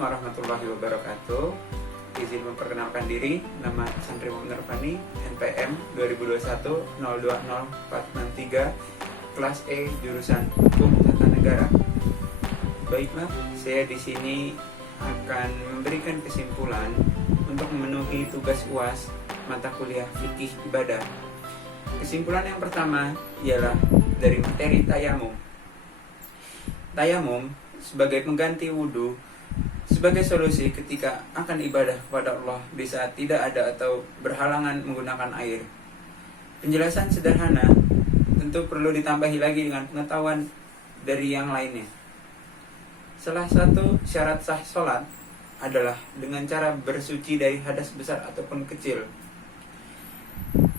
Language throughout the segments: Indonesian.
Assalamualaikum warahmatullahi wabarakatuh. Izin memperkenalkan diri, nama Santri Muhammad Nurfani, NPM 2021-020463, kelas E, jurusan Hukum Tata Negara. Baiklah, saya di sini akan memberikan kesimpulan untuk memenuhi tugas UAS mata kuliah fikih ibadah. Kesimpulan yang pertama ialah dari materi tayamum. Tayamum sebagai pengganti wudhu, sebagai solusi ketika akan ibadah kepada Allah di saat tidak ada atau berhalangan menggunakan air. Penjelasan sederhana tentu perlu ditambahi lagi dengan pengetahuan dari yang lainnya. Salah satu syarat sah sholat adalah dengan cara bersuci dari hadas besar ataupun kecil.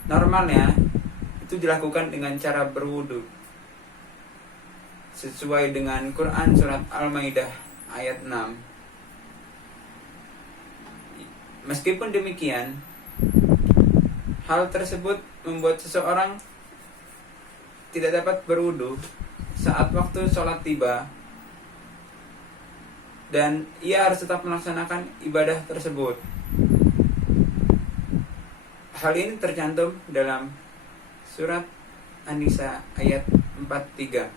Normalnya itu dilakukan dengan cara berwudu sesuai dengan Quran surat Al-Maidah ayat 6. Meskipun demikian, hal tersebut membuat seseorang tidak dapat berwudu saat waktu sholat tiba, dan ia harus tetap melaksanakan ibadah tersebut. Hal ini tercantum dalam surat An-Nisa ayat 43,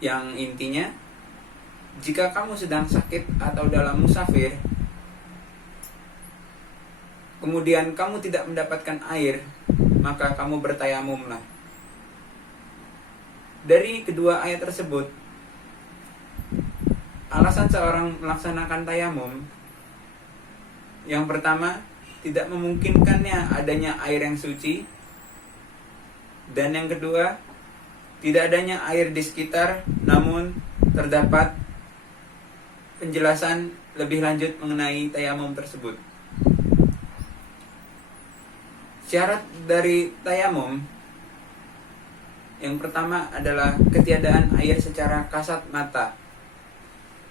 yang intinya, jika kamu sedang sakit atau dalam musafir, kemudian kamu tidak mendapatkan air, maka kamu bertayamumlah. Dari kedua ayat tersebut, alasan seorang melaksanakan tayamum, yang pertama, tidak memungkinkannya adanya air yang suci, dan yang kedua, tidak adanya air di sekitar, namun terdapat penjelasan lebih lanjut mengenai tayamum tersebut. Syarat dari tayamum yang pertama adalah ketiadaan air secara kasat mata.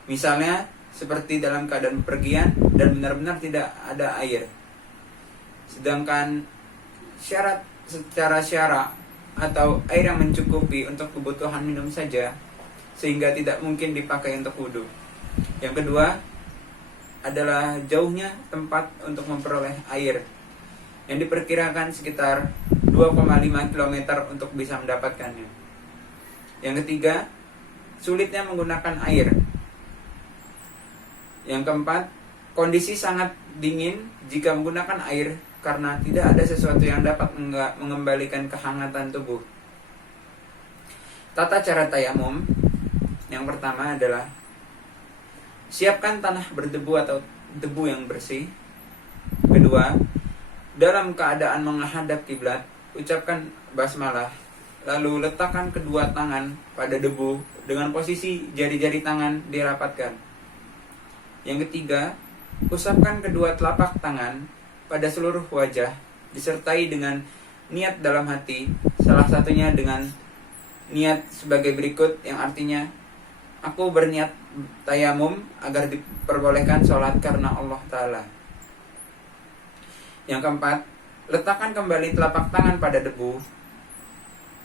Misalnya seperti dalam keadaan bepergian dan benar-benar tidak ada air. Sedangkan syarat secara syara atau air yang mencukupi untuk kebutuhan minum saja, sehingga tidak mungkin dipakai untuk wudhu. Yang kedua adalah jauhnya tempat untuk memperoleh air, yang diperkirakan sekitar 2,5 km untuk bisa mendapatkannya. Yang ketiga, sulitnya menggunakan air. Yang keempat, kondisi sangat dingin jika menggunakan air, karena tidak ada sesuatu yang dapat mengembalikan kehangatan tubuh. Tata cara tayamum yang pertama adalah siapkan tanah berdebu atau debu yang bersih. Kedua, dalam keadaan menghadap kiblat, ucapkan basmalah, lalu letakkan kedua tangan pada debu dengan posisi jari-jari tangan dirapatkan. Yang ketiga, usapkan kedua telapak tangan pada seluruh wajah, disertai dengan niat dalam hati, salah satunya dengan niat sebagai berikut, yang artinya, aku berniat tayamum agar diperbolehkan sholat karena Allah Ta'ala. Yang keempat, letakkan kembali telapak tangan pada debu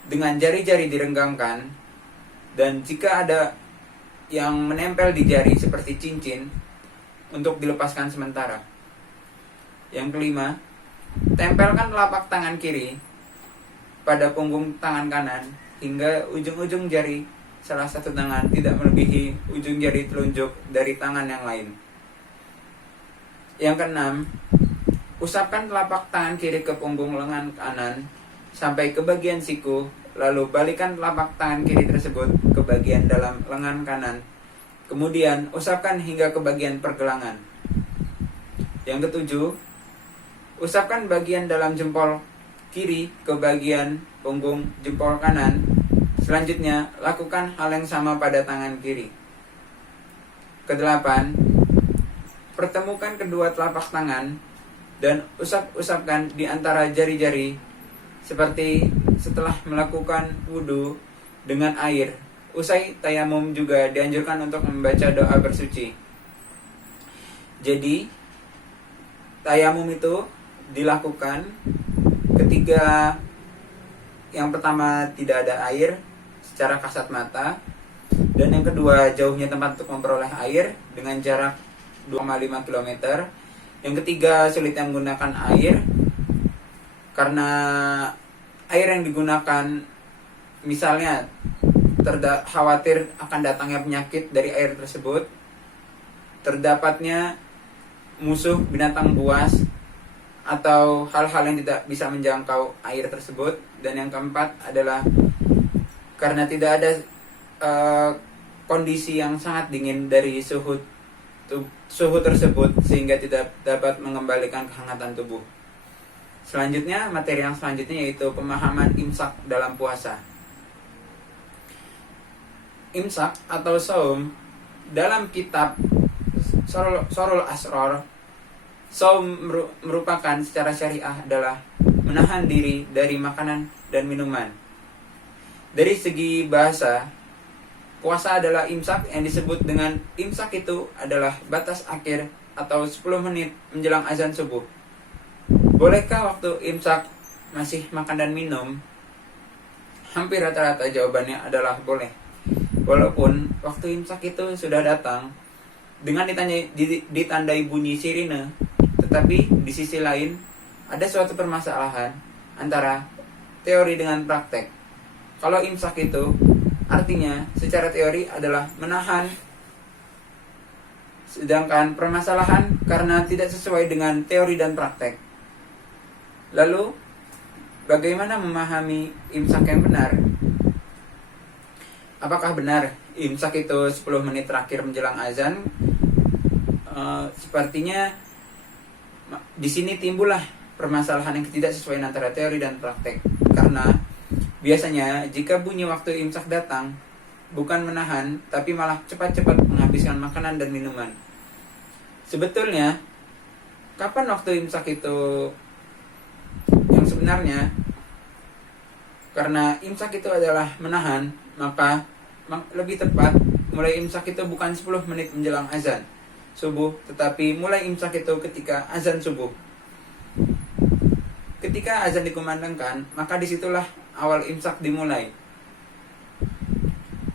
dengan jari-jari direnggangkan, dan jika ada yang menempel di jari seperti cincin, untuk dilepaskan sementara. Yang kelima, tempelkan telapak tangan kiri pada punggung tangan kanan hingga ujung-ujung jari salah satu tangan tidak melebihi ujung jari telunjuk dari tangan yang lain. Yang keenam, usapkan telapak tangan kiri ke punggung lengan kanan sampai ke bagian siku, lalu balikan telapak tangan kiri tersebut ke bagian dalam lengan kanan. Kemudian usapkan hingga ke bagian pergelangan. Yang ketujuh, usapkan bagian dalam jempol kiri ke bagian punggung jempol kanan. Selanjutnya, lakukan hal yang sama pada tangan kiri. Kedelapan, pertemukan kedua telapak tangan dan usap-usapkan di antara jari-jari seperti setelah melakukan wudhu dengan air. Usai tayamum juga dianjurkan untuk membaca doa bersuci. Jadi, tayamum itu dilakukan ketika yang pertama tidak ada air secara kasat mata, Dan yang kedua, jauhnya tempat untuk memperoleh air dengan jarak 2,5 km. Yang ketiga, sulitnya menggunakan air karena air yang digunakan misalnya khawatir akan datangnya penyakit dari air tersebut, terdapatnya musuh binatang buas atau hal-hal yang tidak bisa menjangkau air tersebut. Dan yang keempat adalah karena tidak ada kondisi yang sangat dingin dari suhu tersebut sehingga tidak dapat mengembalikan kehangatan tubuh. Selanjutnya, materi yang selanjutnya yaitu pemahaman imsak dalam puasa. Imsak atau saum dalam kitab Sharhul Asrar, saum merupakan secara syariah adalah menahan diri dari makanan dan minuman. Dari segi bahasa, puasa adalah imsak. Yang disebut dengan imsak itu adalah batas akhir atau 10 menit menjelang azan subuh. Bolehkah waktu imsak masih makan dan minum? Hampir rata-rata jawabannya adalah boleh. Walaupun waktu imsak itu sudah datang dengan ditandai bunyi sirine, tetapi di sisi lain ada suatu permasalahan antara teori dengan praktek. Kalau imsak itu artinya secara teori adalah menahan, sedangkan permasalahan karena tidak sesuai dengan teori dan praktek. Lalu, bagaimana memahami imsak yang benar? Apakah benar imsak itu 10 menit terakhir menjelang azan? Sepertinya di sini timbullah permasalahan yang tidak sesuai antara teori dan praktek. Karena biasanya jika bunyi waktu imsak datang, bukan menahan, tapi malah cepat-cepat menghabiskan makanan dan minuman. Sebetulnya, kapan waktu imsak itu yang sebenarnya? Karena imsak itu adalah menahan, maka lebih tepat mulai imsak itu bukan 10 menit menjelang azan subuh, tetapi mulai imsak itu ketika azan subuh. Ketika azan dikumandangkan, maka disitulah awal imsak dimulai.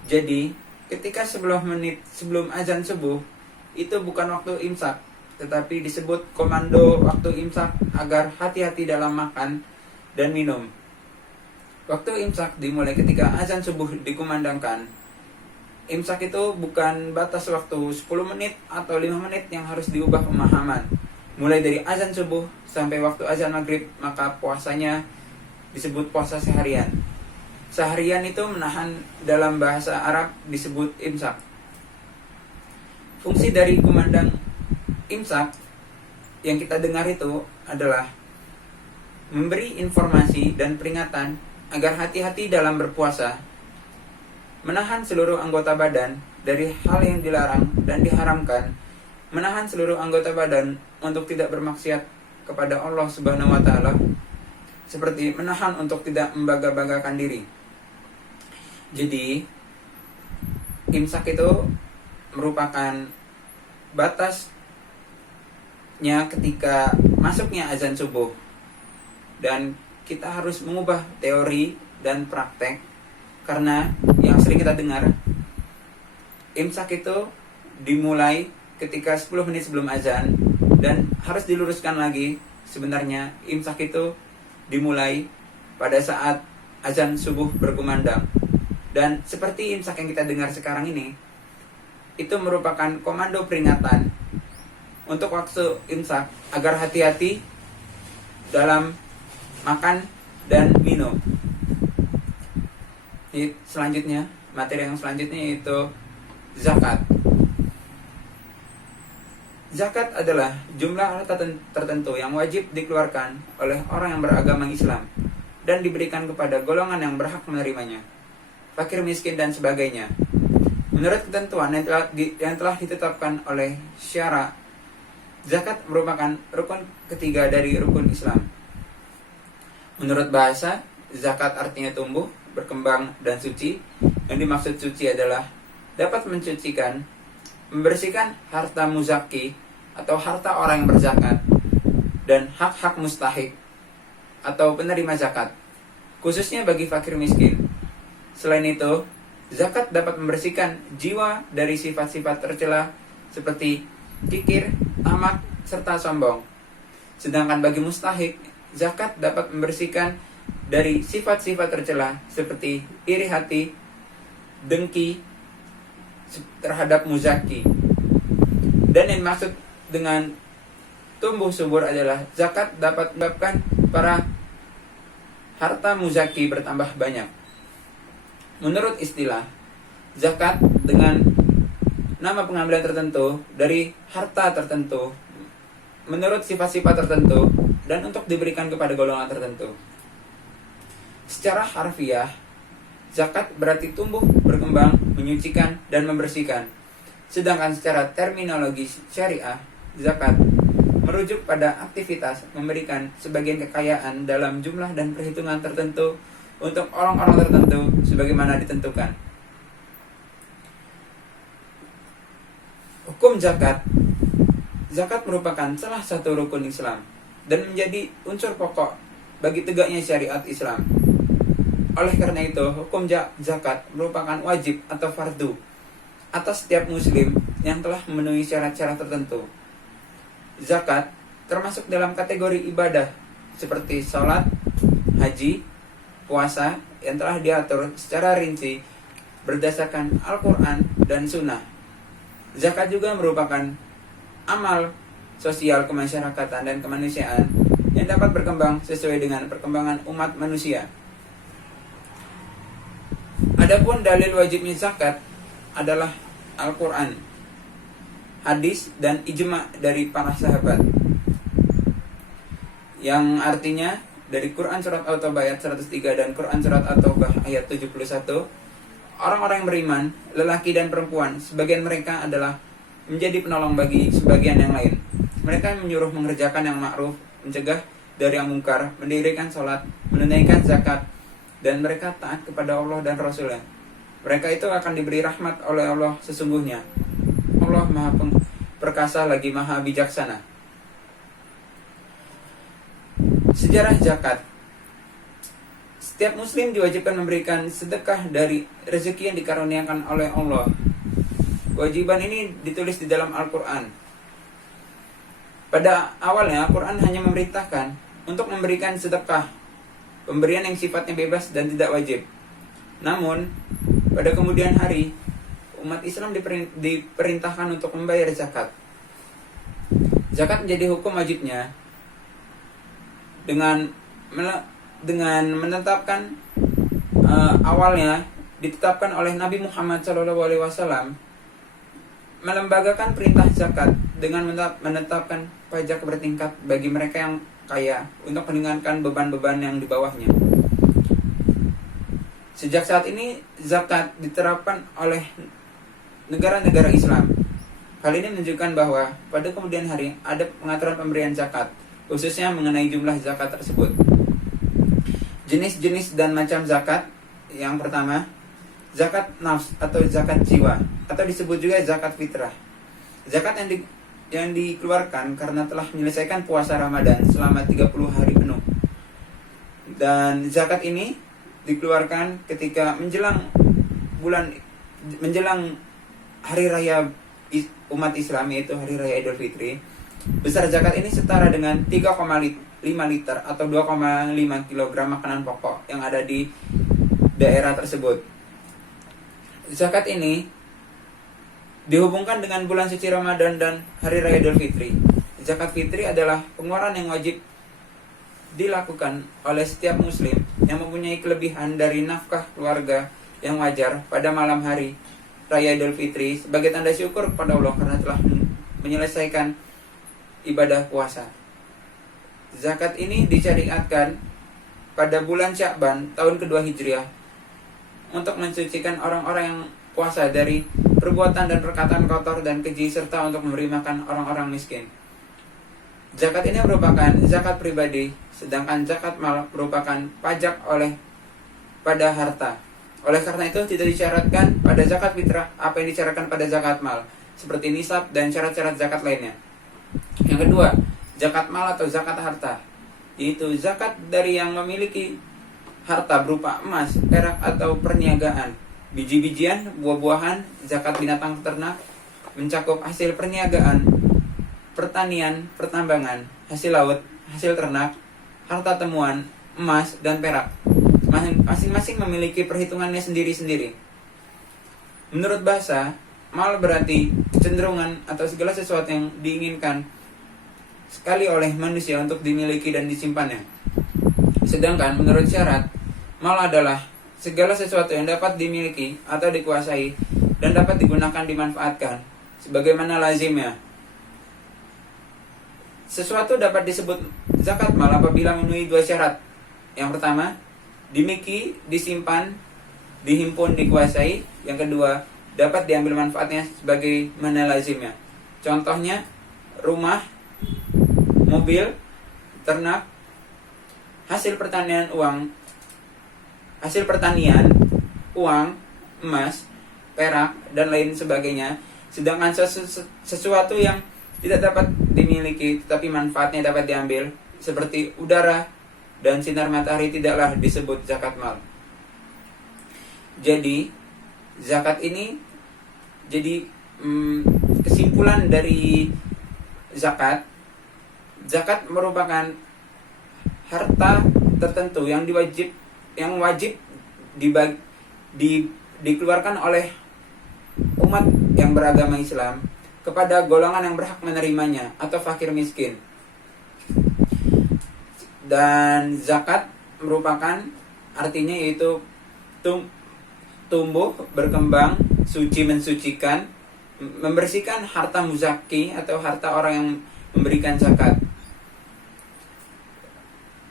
Jadi, ketika 10 menit sebelum azan subuh, itu bukan waktu imsak, tetapi disebut komando waktu imsak agar hati-hati dalam makan dan minum. Waktu imsak dimulai ketika azan subuh dikumandangkan. Imsak itu bukan batas waktu 10 menit atau 5 menit yang harus diubah pemahaman. Mulai dari azan subuh sampai waktu azan maghrib, maka puasanya disebut puasa seharian. Seharian itu menahan, dalam bahasa Arab disebut imsak. Fungsi dari kumandang imsak yang kita dengar itu adalah memberi informasi dan peringatan agar hati-hati dalam berpuasa, menahan seluruh anggota badan dari hal yang dilarang dan diharamkan, menahan seluruh anggota badan untuk tidak bermaksiat kepada Allah Subhanahu wa Ta'ala, seperti menahan untuk tidak membangga-banggakan diri. Jadi, imsak itu merupakan batasnya ketika masuknya azan subuh, dan kita harus mengubah teori dan praktek. Karena yang sering kita dengar, imsak itu dimulai ketika 10 menit sebelum azan, dan harus diluruskan lagi, sebenarnya imsak itu dimulai pada saat azan subuh berkumandang. Dan seperti imsak yang kita dengar sekarang ini, itu merupakan komando peringatan untuk waktu imsak agar hati-hati dalam makan dan minum. Selanjutnya, materi yang selanjutnya yaitu zakat. Zakat adalah jumlah harta tertentu yang wajib dikeluarkan oleh orang yang beragama Islam dan diberikan kepada golongan yang berhak menerimanya, fakir miskin dan sebagainya. Menurut ketentuan yang telah ditetapkan oleh syara, zakat merupakan rukun ketiga dari rukun Islam. Menurut bahasa, zakat artinya tumbuh, berkembang, dan suci. Yang dimaksud suci adalah dapat mensucikan, membersihkan harta muzaki atau harta orang yang berzakat, dan hak-hak mustahik atau penerima zakat, khususnya bagi fakir miskin. Selain itu, Zakat dapat membersihkan jiwa dari sifat-sifat tercela seperti kikir, tamak, serta sombong. Sedangkan bagi mustahik, zakat dapat membersihkan dari sifat-sifat tercela seperti iri hati, dengki terhadap muzaki. Dan yang dimaksud dengan tumbuh subur adalah zakat dapat menyebabkan para harta muzaki bertambah banyak. Menurut istilah, zakat dengan nama pengambilan tertentu dari harta tertentu menurut sifat-sifat tertentu dan untuk diberikan kepada golongan tertentu. Secara harfiah, zakat berarti tumbuh, berkembang, menyucikan, dan membersihkan. Sedangkan secara terminologi syariah, zakat merujuk pada aktivitas memberikan sebagian kekayaan dalam jumlah dan perhitungan tertentu untuk orang-orang tertentu sebagaimana ditentukan. Hukum zakat. Zakat merupakan salah satu rukun Islam dan menjadi unsur pokok bagi tegaknya syariat Islam. Oleh karena itu, hukum zakat merupakan wajib atau fardu atas setiap muslim yang telah memenuhi syarat-syarat tertentu. Zakat termasuk dalam kategori ibadah seperti sholat, haji, puasa yang telah diatur secara rinci berdasarkan Al-Quran dan Sunnah. Zakat juga merupakan amal sosial kemasyarakatan dan kemanusiaan yang dapat berkembang sesuai dengan perkembangan umat manusia. Adapun dalil wajibnya zakat adalah Al-Quran, hadis, dan ijma dari para sahabat, yang artinya dari Quran Surat At-Taubah ayat 103 dan Quran Surat At-Taubah ayat 71, orang-orang yang beriman, lelaki dan perempuan, sebagian mereka adalah menjadi penolong bagi sebagian yang lain. Mereka menyuruh mengerjakan yang ma'ruf, mencegah dari yang mungkar, mendirikan sholat, menunaikan zakat, dan mereka taat kepada Allah dan Rasulnya. Mereka itu akan diberi rahmat oleh Allah sesungguhnya. Allah Maha Perkasa lagi Maha Bijaksana. Sejarah zakat. Setiap muslim diwajibkan memberikan sedekah dari rezeki yang dikaruniakan oleh Allah. Kewajiban ini ditulis di dalam Al-Quran. Pada awalnya Al-Quran hanya memerintahkan untuk memberikan sedekah, pemberian yang sifatnya bebas dan tidak wajib. Namun pada kemudian hari, umat Islam diperintahkan untuk membayar zakat. Zakat menjadi hukum wajibnya dengan menetapkan awalnya ditetapkan oleh Nabi Muhammad SAW, melembagakan perintah zakat dengan menetapkan pajak bertingkat bagi mereka yang kaya untuk meringankan beban-beban yang di bawahnya. Sejak saat ini zakat diterapkan oleh negara-negara Islam. Hal ini menunjukkan bahwa pada kemudian hari ada pengaturan pemberian zakat, khususnya mengenai jumlah zakat tersebut. Jenis-jenis dan macam zakat. Yang pertama, zakat nafs atau zakat jiwa, atau disebut juga zakat fitrah. Zakat yang dikeluarkan karena telah menyelesaikan puasa Ramadan selama 30 hari penuh. Dan zakat ini dikeluarkan ketika menjelang hari raya umat Islam, yaitu hari raya Idul Fitri. Besar zakat ini setara dengan 3,5 liter atau 2,5 kg makanan pokok yang ada di daerah tersebut. Zakat ini dihubungkan dengan bulan suci Ramadan dan hari raya Idul Fitri. Zakat fitri adalah pengeluaran yang wajib dilakukan oleh setiap muslim yang mempunyai kelebihan dari nafkah keluarga yang wajar pada malam hari raya Idul Fitri sebagai tanda syukur kepada Allah karena telah menyelesaikan ibadah puasa. Zakat ini disyariatkan pada bulan Sya'ban tahun kedua Hijriah untuk mensucikan orang-orang yang puasa dari perbuatan dan perkataan kotor dan keji serta untuk memberi makan orang-orang miskin. Zakat ini merupakan zakat pribadi, sedangkan zakat mal merupakan pajak pada harta. Oleh karena itu tidak disyaratkan pada zakat fitrah apa yang disyaratkan pada zakat mal, seperti nisab dan syarat-syarat zakat lainnya. Yang kedua, zakat mal atau zakat harta, yaitu zakat dari yang memiliki harta berupa emas, perak atau perniagaan biji-bijian, buah-buahan, zakat binatang ternak, mencakup hasil perniagaan, pertanian, pertambangan, hasil laut, hasil ternak, harta temuan, emas, dan perak. Masing-masing memiliki perhitungannya sendiri-sendiri. Menurut bahasa, mal berarti kecenderungan atau segala sesuatu yang diinginkan sekali oleh manusia untuk dimiliki dan disimpannya. Sedangkan menurut syarat, mal adalah segala sesuatu yang dapat dimiliki atau dikuasai dan dapat digunakan dimanfaatkan sebagaimana lazimnya. Sesuatu dapat disebut zakat mal apabila memenuhi dua syarat. Yang pertama, dimiliki, disimpan, dihimpun, dikuasai. Yang kedua, dapat diambil manfaatnya sebagai mana lazimnya. Contohnya, rumah, mobil, ternak, hasil pertanian, uang, emas, perak, dan lain sebagainya. Sedangkan sesuatu yang tidak dapat dimiliki tetapi manfaatnya dapat diambil, seperti udara dan sinar matahari, tidaklah disebut zakat mal. Jadi zakat ini jadi kesimpulan dari zakat merupakan harta tertentu yang wajib dikeluarkan oleh umat yang beragama Islam kepada golongan yang berhak menerimanya atau fakir miskin. Dan zakat merupakan artinya yaitu tumbuh, berkembang, suci, mensucikan, membersihkan harta muzaki atau harta orang yang memberikan zakat.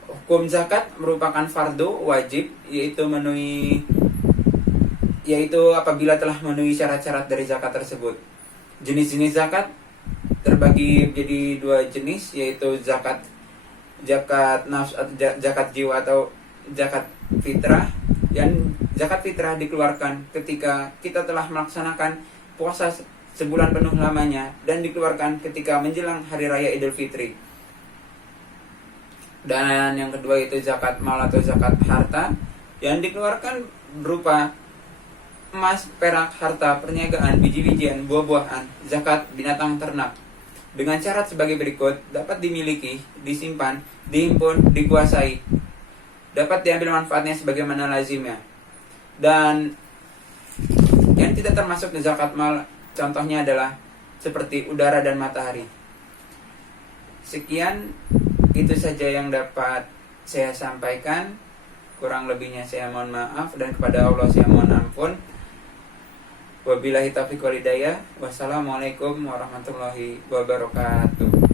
Hukum zakat merupakan fardu wajib, yaitu apabila telah memenuhi syarat-syarat dari zakat tersebut. Jenis-jenis zakat terbagi menjadi dua jenis, yaitu zakat nafs atau zakat jiwa atau zakat fitrah. Dan zakat fitrah dikeluarkan ketika kita telah melaksanakan puasa sebulan penuh lamanya dan dikeluarkan ketika menjelang hari raya Idul Fitri. Dan yang kedua itu zakat mal atau zakat harta yang dikeluarkan berupa emas, perak, harta perniagaan, biji-bijian, buah-buahan, zakat binatang ternak. Dengan syarat sebagai berikut: dapat dimiliki, disimpan, dihimpun, dikuasai, dapat diambil manfaatnya sebagaimana lazimnya. Dan yang tidak termasuk di zakat mal contohnya adalah seperti udara dan matahari. Sekian, itu saja yang dapat saya sampaikan. Kurang lebihnya saya mohon maaf, dan kepada Allah saya mohon ampun. Wabillahi taufiq wal hidayah. Wassalamualaikum warahmatullahi wabarakatuh.